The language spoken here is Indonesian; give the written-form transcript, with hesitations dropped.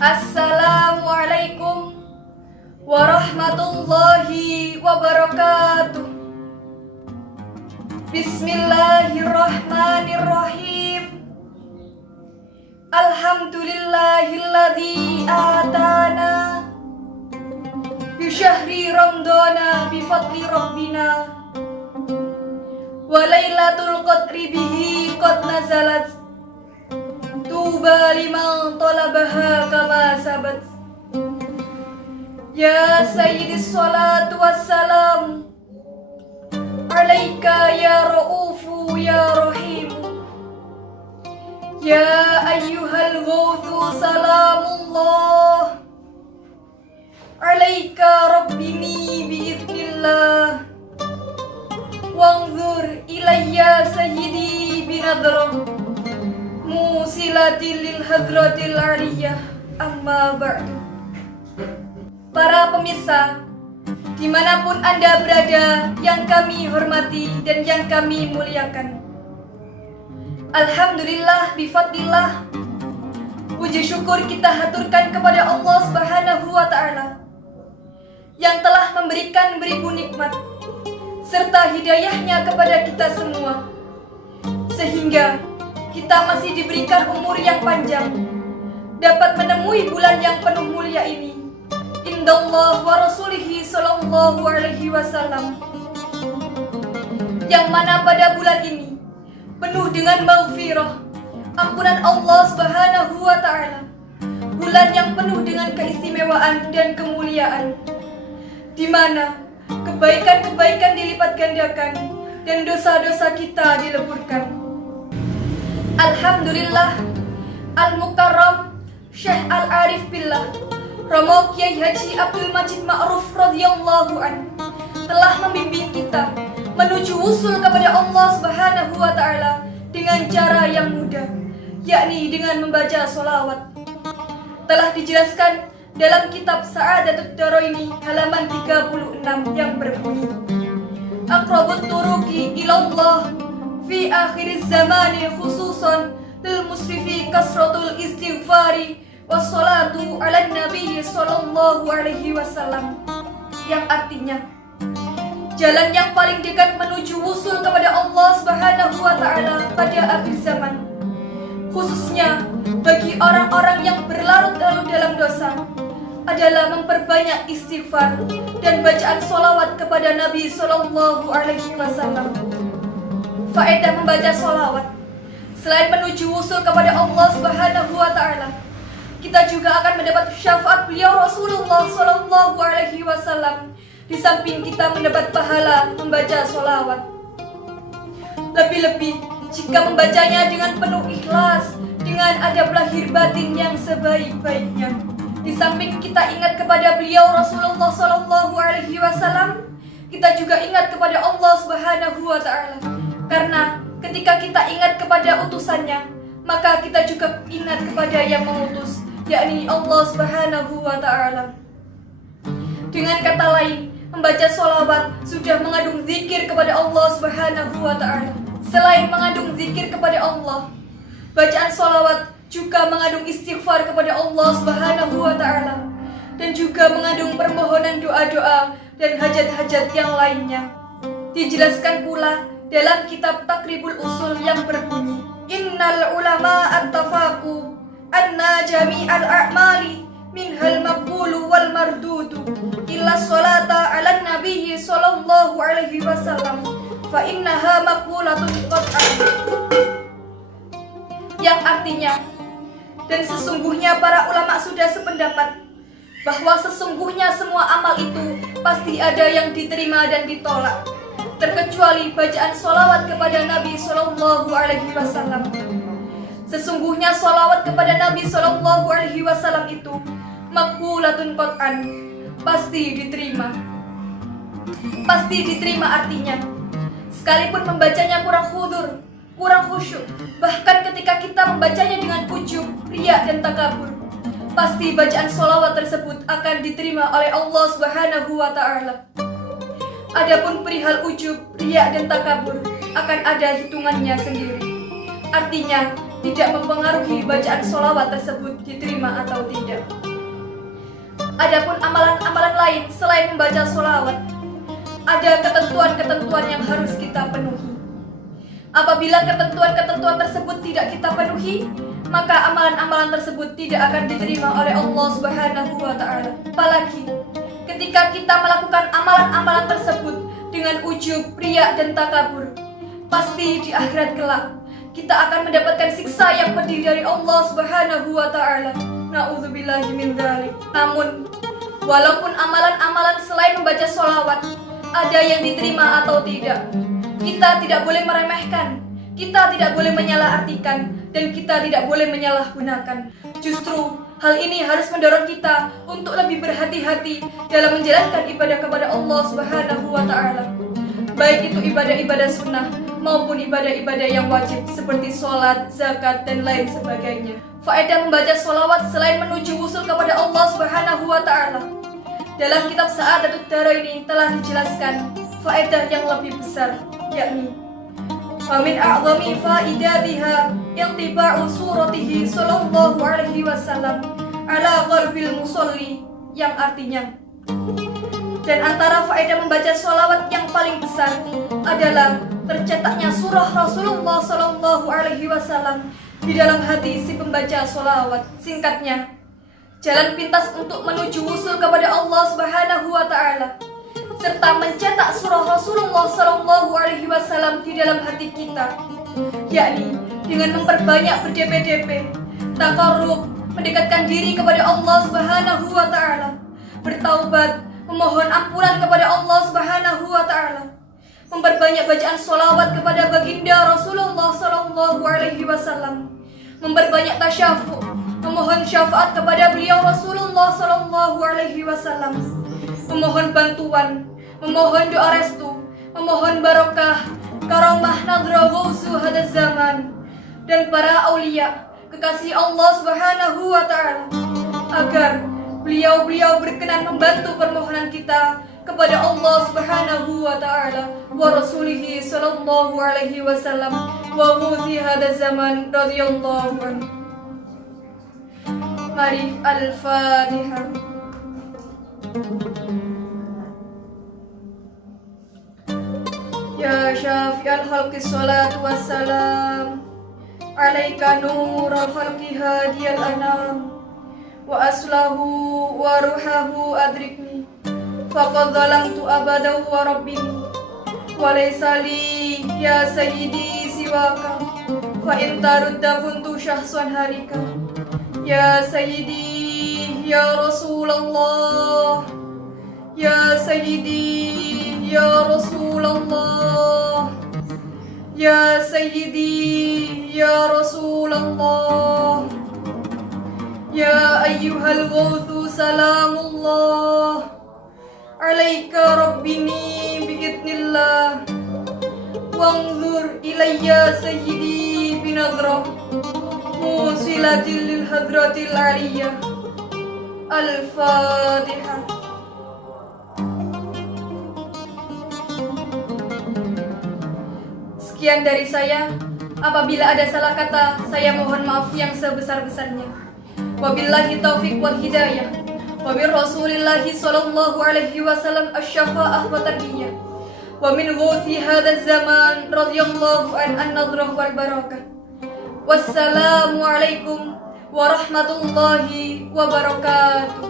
Assalamualaikum warahmatullahi wabarakatuh. Bismillahirrahmanirrahim. Alhamdulillahilladzi atana bi syahri ramadana bi fadli rabbina wa lailatul qadri bihi qad nazalat. Tuba liman talabaha kama sabat. Ya sayyidis salatu wassalam alaika ya ra'ufu ya rahim. Ya ayyuhal ghawthu salamullah alaika rabbini biiznillah. Wanzur ilayya sayyidi binadrah musilatil lil hadratil aliyah. Amma ba'du. Para pemirsa, dimanapun Anda berada, yang kami hormati dan yang kami muliakan, alhamdulillah bifadlillah, puji syukur kita haturkan kepada Allah Subhanahu wa Ta'ala yang telah memberikan beribu nikmat serta hidayahnya kepada kita semua, sehingga kita masih diberikan umur yang panjang, dapat menemui bulan yang penuh mulia ini, indallah wa rasulihi sallallahu alaihi wasallam, yang mana pada bulan ini penuh dengan maghfirah, ampunan Allah Subhanahu wa Ta'ala, bulan yang penuh dengan keistimewaan dan kemuliaan, di mana kebaikan-kebaikan dilipat gandakan dan dosa-dosa kita dileburkan. Alhamdulillah, Al-Mukarram Syekh Al-Arif Billah Romo Kiai Haji Abdul Majid Ma'ruf radhiyallahu an telah membimbing kita menuju usul kepada Allah Subhanahu wa Ta'ala dengan cara yang mudah, yakni dengan membaca sholawat. Telah dijelaskan dalam kitab Sa'adatud Daraini halaman 36 yang berbunyi, Aqrabut turuqi ilallah fi akhiriz zamani khususan lil musrifi kasratul istighfari wassalatu ala nabi sallallahu alaihi wasallam, yang artinya jalan yang paling dekat menuju wusul kepada Allah Subhanahu wa Ta'ala pada akhir zaman, khususnya bagi orang-orang yang berlarut-larut dalam dosa, adalah memperbanyak istighfar dan bacaan sholawat kepada Nabi sallallahu alaihi wasallam. Faedah membaca sholawat, selain menuju wusul kepada Allah Subhanahu wa Ta'ala, kita juga akan mendapat syafaat beliau Rasulullah sallallahu alaihi wasallam, di samping kita mendapat pahala membaca sholawat. Lebih-lebih jika membacanya dengan penuh ikhlas, dengan adab lahir batin yang sebaik-baiknya, di samping kita ingat kepada beliau Rasulullah sallallahu alaihi wasallam, kita juga ingat kepada Allah Subhanahu wa Ta'ala. Karena ketika kita ingat kepada utusannya, maka kita juga ingat kepada yang mengutus, yakni Allah Subhanahu wa Ta'ala. Dengan kata lain, membaca sholawat sudah mengandung zikir kepada Allah Subhanahu wa Ta'ala. Selain mengandung zikir kepada Allah, bacaan sholawat juga mengandung istighfar kepada Allah Subhanahu wa Ta'ala, dan juga mengandung permohonan doa-doa dan hajat-hajat yang lainnya. Dijelaskan pula dalam kitab Takribul Usul yang berbunyi, Innal ulama attafaqu anna jami'al a'mali minhal maqbulu wal mardudu illa sholata ala nabiyyi sallallahu alaihi wasallam fa innaha maqbulatun qat'an, yang artinya, dan sesungguhnya para ulama sudah sependapat bahwa sesungguhnya semua amal itu pasti ada yang diterima dan ditolak, terkecuali bacaan sholawat kepada Nabi sallallahu alaihi wasallam. Sesungguhnya sholawat kepada Nabi sallallahu alaihi wasallam itu maqbulatun qat'an, pasti diterima. Pasti diterima artinya, sekalipun membacanya kurang khudur, kurang khusyuk, bahkan ketika kita membacanya dengan ujub, riya dan takabur, pasti bacaan sholawat tersebut akan diterima oleh Allah Subhanahu wa Ta'ala. Adapun perihal ujub, riya dan takabur akan ada hitungannya sendiri. Artinya, tidak mempengaruhi bacaan sholawat tersebut diterima atau tidak. Adapun amalan-amalan lain selain membaca sholawat, ada ketentuan-ketentuan yang harus kita penuhi. Apabila ketentuan-ketentuan tersebut tidak kita penuhi, maka amalan-amalan tersebut tidak akan diterima oleh Allah Subhanahu wa Ta'ala. Apalagi ketika kita melakukan amalan-amalan tersebut dengan ujub, riya, dan takabur, pasti di akhirat kelak kita akan mendapatkan siksa yang pedih dari Allah Subhanahu wa Ta'ala. Na'udzubillahi min dzalik. Namun, walaupun amalan-amalan selain membaca sholawat ada yang diterima atau tidak, kita tidak boleh meremehkan, kita tidak boleh menyalahartikan, dan kita tidak boleh menyalahgunakan. Justru hal ini harus mendorong kita untuk lebih berhati-hati dalam menjalankan ibadah kepada Allah Subhanahu wa Ta'ala, baik itu ibadah-ibadah sunnah maupun ibadah-ibadah yang wajib seperti sholat, zakat, dan lain sebagainya. Faedah membaca sholawat selain menuju wusul kepada Allah Subhanahu wa Ta'ala, dalam kitab Sa'adatud Darain telah dijelaskan faedah yang lebih besar, yakni wa min a'zami faidatiha intiba'u suratihi sallallahu alaihi wasallam ala qalbil musalli, yang artinya, dan antara faedah membaca sholawat yang paling besar adalah tercetaknya surah Rasulullah sallallahu alaihi wasallam di dalam hati si pembaca sholawat. Singkatnya, jalan pintas untuk menuju wusul kepada Allah Subhanahu wa Ta'ala serta mencetak surah Rasulullah sallallahu alaihi wasallam di dalam hati kita, yakni dengan memperbanyak berdep-dep, taqarrub, mendekatkan diri kepada Allah Subhanahu wa Ta'ala, bertaubat, memohon ampunan kepada Allah Subhanahu wa Ta'ala, memperbanyak bacaan sholawat kepada baginda Rasulullah sallallahu alaihi wasallam, memperbanyak tasyafu', memohon syafaat kepada beliau Rasulullah sallallahu alaihi wasallam, memohon bantuan, memohon doa restu, memohon barokah, karamah nadra ghausu hadaz zaman, dan para aulia kekasih Allah Subhanahu wa Ta'ala, agar beliau-beliau berkenan membantu permohonan kita kepada Allah Subhanahu wa Ta'ala wa rasulihi sallallahu alaihi wasallam wa ghausi hadaz zaman radhiyallahu anhu. Mari Al-Fatihah. Ya syafi'al khalqi salatu wassalam, alaika nurul khalqi hadiyal anam, wa aslahu wa ruhahu adrikni, faqad zalamtu abadahu wa rabbini, wa laysa li ya sayyidi siwaka, fa in tarudda kuntu syahsan harika. Ya sayyidi ya Rasulullah, ya sayyidi ya Rasulullah, ya sayyidi ya Rasulullah, ya ayyuhal ghawthu salamullah, alaika rabbini biidnillah, wanzur ilayya sayyidi binadrah musilatil lil hadratil aliyah. Al-Fatihah. Sekian dari saya. Apabila ada salah kata, saya mohon maaf yang sebesar-besarnya. Wabillahi taufiq wal hidayah. Wa bir Rasulillahi sallallahu alaihi wasallam asy-syafa'ah wa tarbiyah. Wa min ghauthi hadzal zaman radhiyallahu an-nadrah wal barakah. Wassalamualaikum warahmatullahi wabarakatuh.